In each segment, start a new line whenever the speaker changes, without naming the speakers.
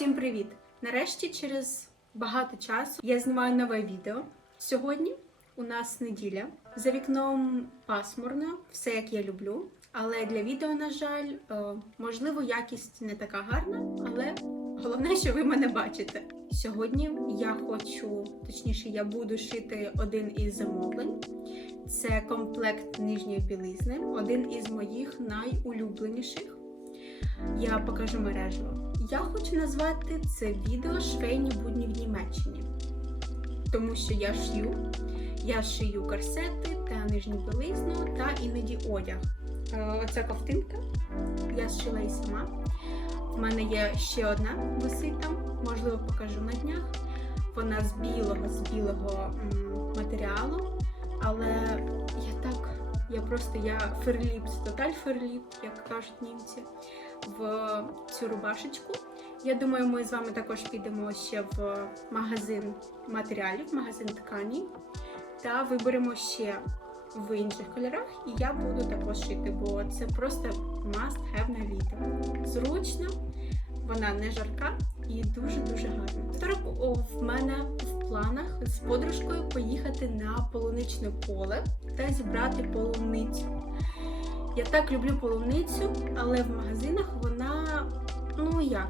Всім привіт! Нарешті, через багато часу я знімаю нове відео. Сьогодні у нас неділя. За вікном пасмурно, все як я люблю. Але для відео, на жаль, е, можливо, якість не така гарна, але головне, що ви мене бачите. Сьогодні я хочу, точніше, я буду шити один із замовлень. Це комплект нижньої білизни, один із моїх найулюбленіших. Я покажу мережево. Я хочу назвати це відео швейні будні в Німеччині, тому що я шью. Я шию корсети та нижню білизну та іноді одяг. Е, Оця ковтинка я зшила і сама. У мене є ще одна висить там, можливо, покажу на днях. Вона з білого, з білого матеріалу. Але я так, я просто я ферліпс, тоталь ферліп, як кажуть німці, в цю рубашечку. Я думаю, ми з вами також підемо ще в магазин матеріалів, магазин ткані, та виберемо ще в інших кольорах, і я буду також шити, бо це просто must have на літо. Зручно, вона не жарка і дуже-дуже гарна. Второк в мене в планах з подружкою поїхати на полуничне поле та зібрати полуницю. Я так люблю полуницю, але в магазинах вона, ну як,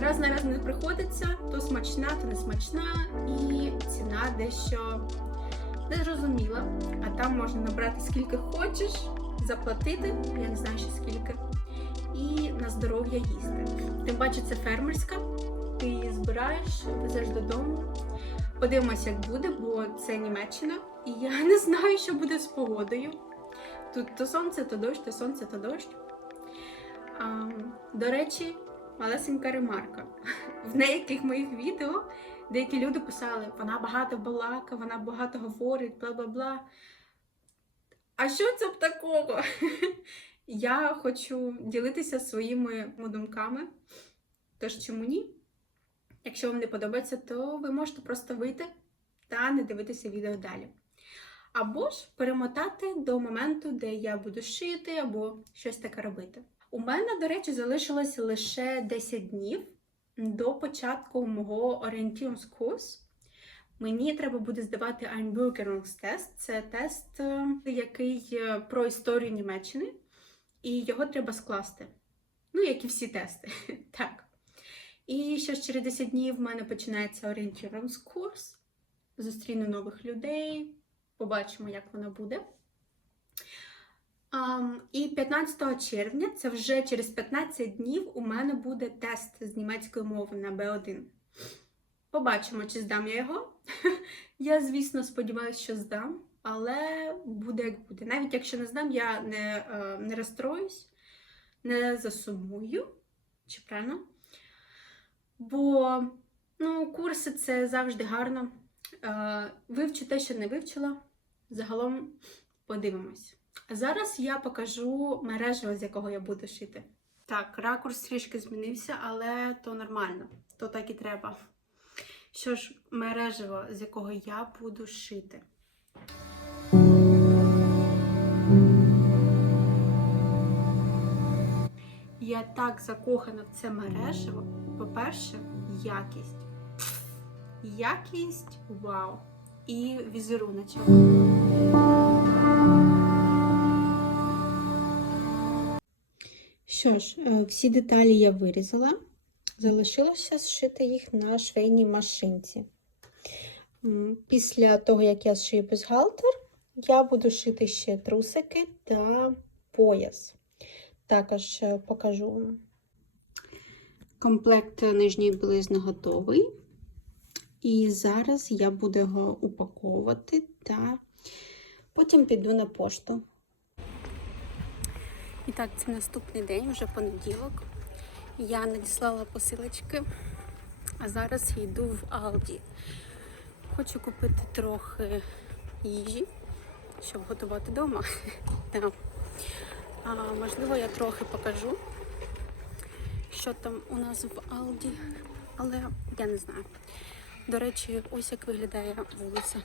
раз на раз не приходиться, то смачна, то не смачна, і ціна дещо незрозуміла. А там можна набрати скільки хочеш, заплатити, я не знаю ще скільки, і на здоров'я їсти. Тим паче це фермерська, ти її збираєш, везеш додому. Подивимося, як буде, бо це Німеччина, і я не знаю, що буде з погодою. Тут то сонце, то дощ, то сонце, то дощ. А, до речі, малесенька ремарка. В деяких моїх відео деякі люди писали, вона багато балака, вона багато говорить, бла бла бла. А що це б такого? Я хочу ділитися своїми думками. Тож чому ні? Якщо вам не подобається, то ви можете просто вийти та не дивитися відео далі. Або ж перемотати до моменту, де я буду шити, або щось таке робити. У мене, до речі, залишилось лише 10 днів до початку мого орієнтіумскурс. Мені треба буде здавати Einbürgerungstest. Це тест, е, який е, про історію Німеччини, і його треба скласти. Ну, як і всі тести. так. І ще через 10 днів в мене починається орієнтіумскурс. Зустріну нових людей, побачимо, як воно буде. Um, і 15 червня, це вже через 15 днів, у мене буде тест з німецької мови на B1. Побачимо, чи здам я його. я, звісно, сподіваюся, що здам, але буде як буде. Навіть якщо не здам, я не, uh, не розстроюсь, не засумую, чи правильно? Бо ну, курси це завжди гарно. Uh, вивчу те, що не вивчила. Загалом подивимось. Зараз я покажу мережево, з якого я буду шити. Так, ракурс трішки змінився, але то нормально, то так і треба. Що ж, мережево, з якого я буду шити. Я так закохана в це мережево. По-перше, якість. Якість вау! І візеруночок. Що ж, е, всі деталі я вирізала. Залишилося зшити їх на швейній машинці. Після того, як я зшию бюстгальтер, я буду шити ще трусики та пояс. Також е, покажу вам. Комплект нижньої білизни готовий. І зараз я буду його упаковувати та потім піду на пошту. І так, це наступний день, вже понеділок. Я надіслала посилочки, а зараз йду в Алді. Хочу купити трохи їжі, щоб готувати вдома. а, можливо, я трохи покажу, що там у нас в Алді, але я не знаю. До речі, ось як виглядає вулиця.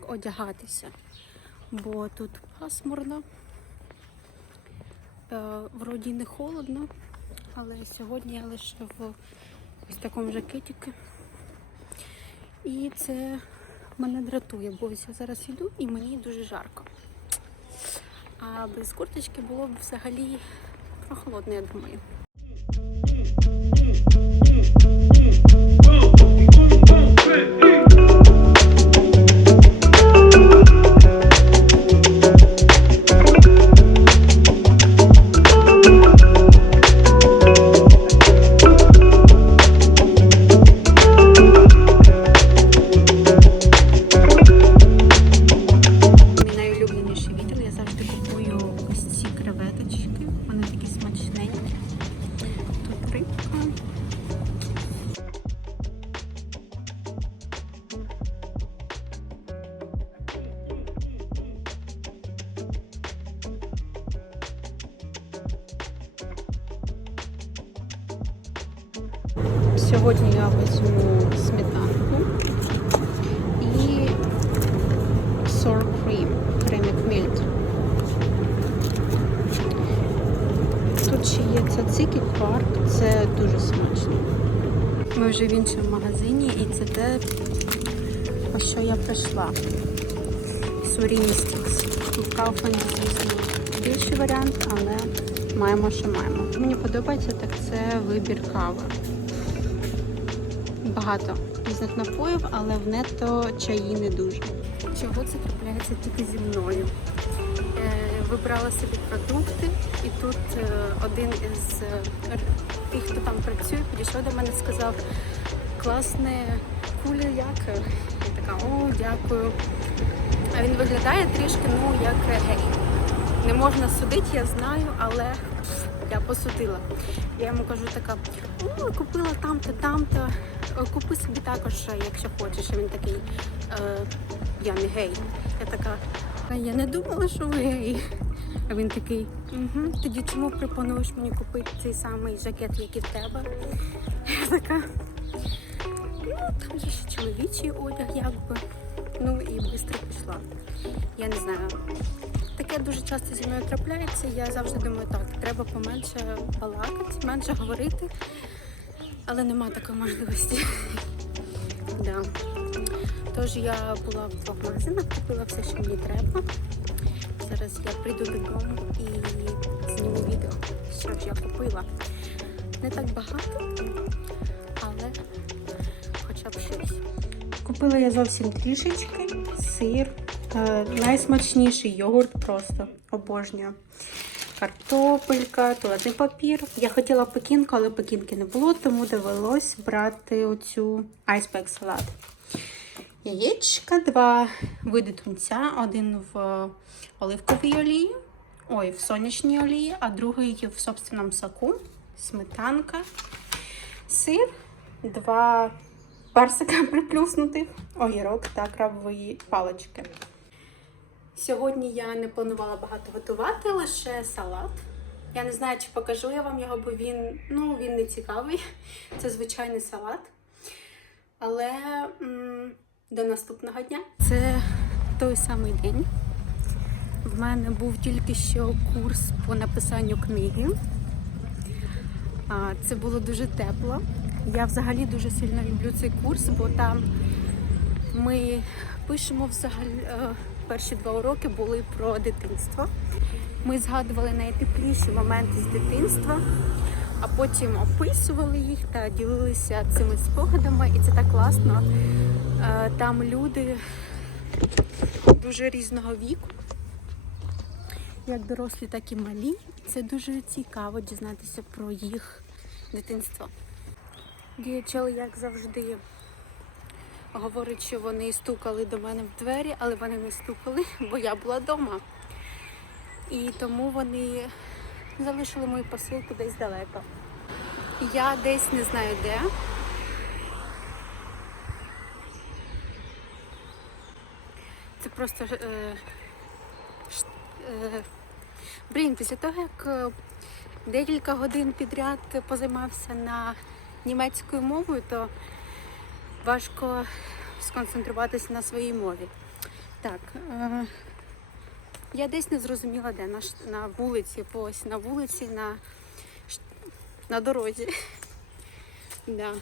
Як одягатися. Бо тут пасмурно, е, вроді не холодно, але сьогодні я лише в ось такому жакетику. І це мене дратує, бо ось я зараз йду і мені дуже жарко. А без курточки було б взагалі прохолодно, я думаю. Мій Сьогодні я візьму сметанку і sour cream, кремік мільт. Тут ще є цацики кварк, це дуже смачно. Ми вже в іншому магазині і це те, по що я прийшла. Суріні стікс. Kaufland, звісно, більший варіант, але маємо, що маємо. Мені подобається, так це вибір кави. Багато різних напоїв, але в нетто чаї не дуже. Чого це трапляється тільки зі мною? Е, Вибрала собі продукти, і тут е, один із е, тих, хто там працює, підійшов до мене і сказав: класне куля як? Я така, о, дякую. А він виглядає трішки, ну, як гей. Не можна судити, я знаю, але я посудила. Я йому кажу така, о, купила там-то, там-то. Е, Купи собі також, е, якщо хочеш. А він такий, е, я не гей. Я така, а я не думала, що ви гей. А він такий, угу, тоді чому пропонуєш мені купити цей самий жакет, як і в тебе? Я така. Ну, там є ще чоловічий одяг, якби. Ну і швидко пішла. Я не знаю. Таке дуже часто зі мною трапляється. Я завжди думаю, так, треба поменше балакати, менше говорити, але нема такої можливості. да. Тож я була в двох магазинах, купила все, що мені треба. Зараз я прийду додому і зніму відео, що ж я купила. Не так багато, але хоча б щось. Купила я зовсім трішечки, сир, найсмачніший йогурт просто обожнюю. Картопелька, туалетний папір. Я хотіла пекінку, але пекінки не було, тому довелось брати оцю айсбек салат. Яєчка, два види тунця, один в оливковій олії, ой, в сонячній олії, а другий в собственному соку, сметанка, сир, два персика приплюснутих, огірок та крабові палички. Сьогодні я не планувала багато готувати, лише салат. Я не знаю, чи покажу я вам його, бо він, ну, він не цікавий. Це звичайний салат. Але м, до наступного дня. Це той самий день. В мене був тільки що курс по написанню книги. Це було дуже тепло. Я взагалі дуже сильно люблю цей курс, бо там ми пишемо взагалі е, перші два уроки були про дитинство. Ми згадували найтепліші моменти з дитинства, а потім описували їх та ділилися цими спогадами. І це так класно. Е, Там люди дуже різного віку, як дорослі, так і малі. Це дуже цікаво дізнатися про їх дитинство. DHL, як завжди, говорить, що вони стукали до мене в двері, але вони не стукали, бо я була вдома. І тому вони залишили мою посилку десь далеко. Я десь не знаю де. Це просто. Е, е, блін, після того, як е, декілька годин підряд позаймався на німецькою мовою, то важко сконцентруватися на своїй мові. Так, е, я десь не зрозуміла, де на, на вулиці, ось на вулиці, на, на дорозі. Да.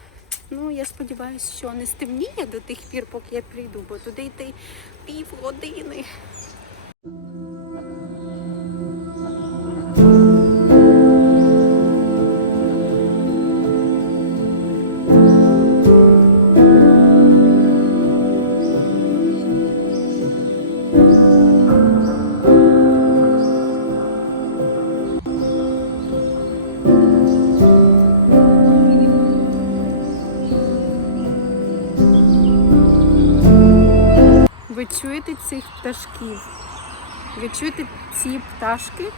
Ну, я сподіваюся, що не стемніє до тих пір, поки я прийду, бо туди йти пів години. Ви чуєте цих пташків? Ви чуєте ці пташки?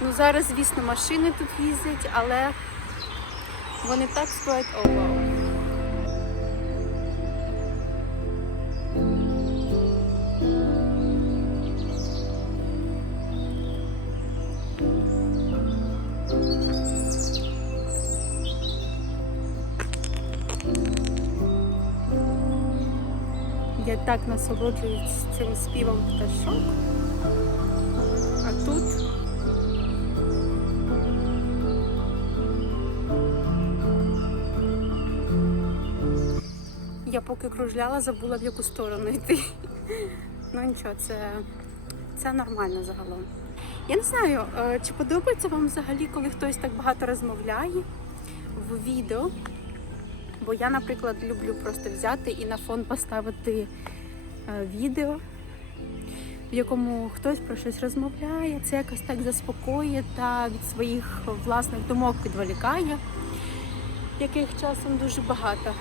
Ну зараз, звісно, машини тут їздять, але вони так стоять. о вау. Так насолоджуюсь цим співом пташок. А тут я поки кружляла, забула в яку сторону йти. Ну нічого, це, це нормально загалом. Я не знаю, е, чи подобається вам взагалі, коли хтось так багато розмовляє в відео. Бо я, наприклад, люблю просто взяти і на фон поставити відео, в якому хтось про щось розмовляє, це якось так заспокоює та від своїх власних думок відволікає, яких часом дуже багато.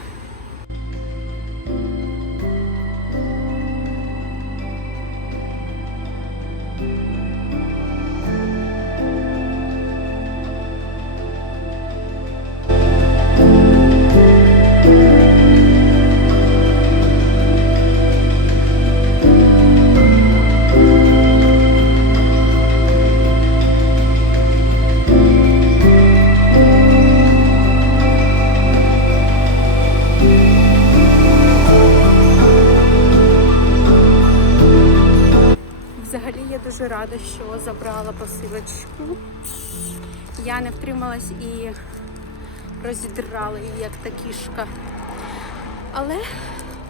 Дуже рада, що забрала посилочку. Я не втрималась і розідрала її як та кішка. Але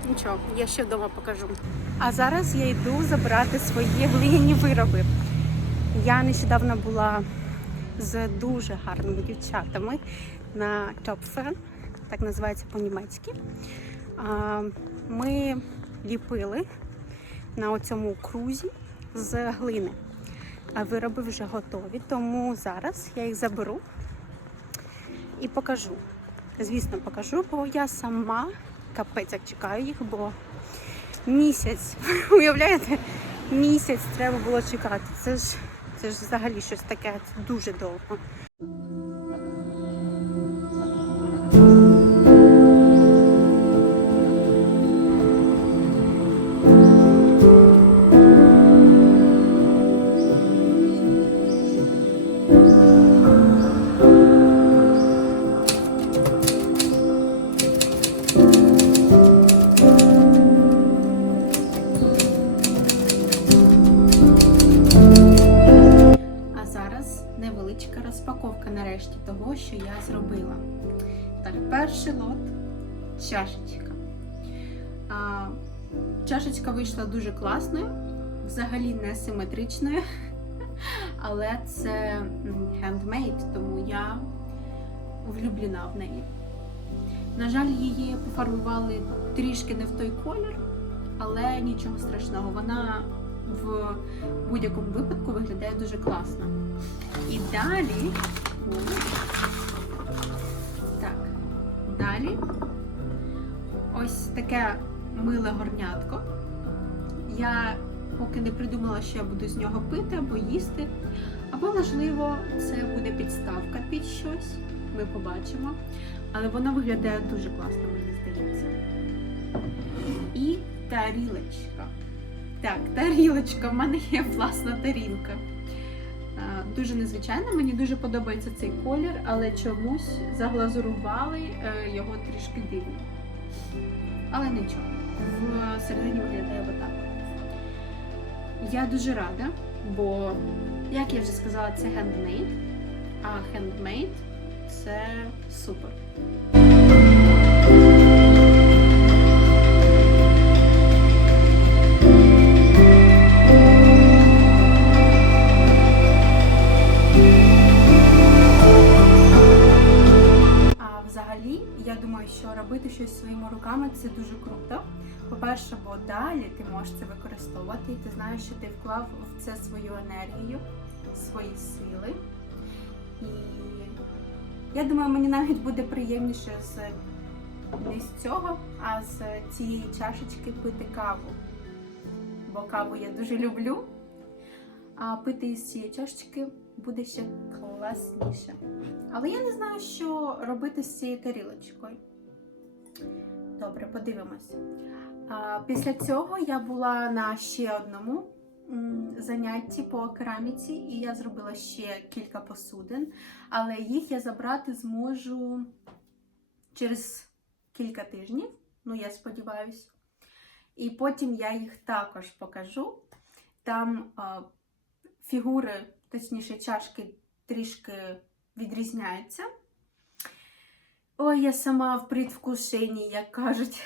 нічого, я ще вдома покажу. А зараз я йду забирати свої глиняні вироби. Я нещодавно була з дуже гарними дівчатами на Топфен, так називається по-німецьки. Ми ліпили на цьому крузі з глини. А вироби вже готові, тому зараз я їх заберу і покажу. Звісно, покажу, бо я сама капець як чекаю їх, бо місяць, уявляєте, місяць треба було чекати. Це ж це ж взагалі щось таке, дуже довго. Чашечка. А, чашечка вийшла дуже класною, взагалі не симетричною, але це хендмейд, тому я влюблена в неї. На жаль, її пофарбували трішки не в той колір, але нічого страшного. Вона в будь-якому випадку виглядає дуже класно. І далі. Так, далі ось таке миле горнятко. Я поки не придумала, що я буду з нього пити або їсти. Або, можливо, це буде підставка під щось. Ми побачимо. Але воно виглядає дуже класно, мені здається. І тарілочка. Так, тарілочка. В мене є власна тарілка. Дуже незвичайно, мені дуже подобається цей колір, але чомусь заглазурували е, його трішки дивно. Але нічого. В середині виглядає отак. Я дуже рада, бо, як я вже сказала, це хендмейд, а хендмейд це супер. Круто. По-перше, бо далі ти можеш це використовувати, і ти знаєш, що ти вклав в це свою енергію, свої сили. І я думаю, мені навіть буде приємніше з не з цього, а з цієї чашечки пити каву. Бо каву я дуже люблю. А пити із цієї чашечки буде ще класніше. Але я не знаю, що робити з цією тарілочкою. Добре, подивимось. Після цього я була на ще одному занятті по кераміці, і я зробила ще кілька посудин, але їх я забрати зможу через кілька тижнів. Ну, я сподіваюся. І потім я їх також покажу. Там фігури, точніше, чашки трішки відрізняються. Ой, я сама в предвкушенні, як кажуть.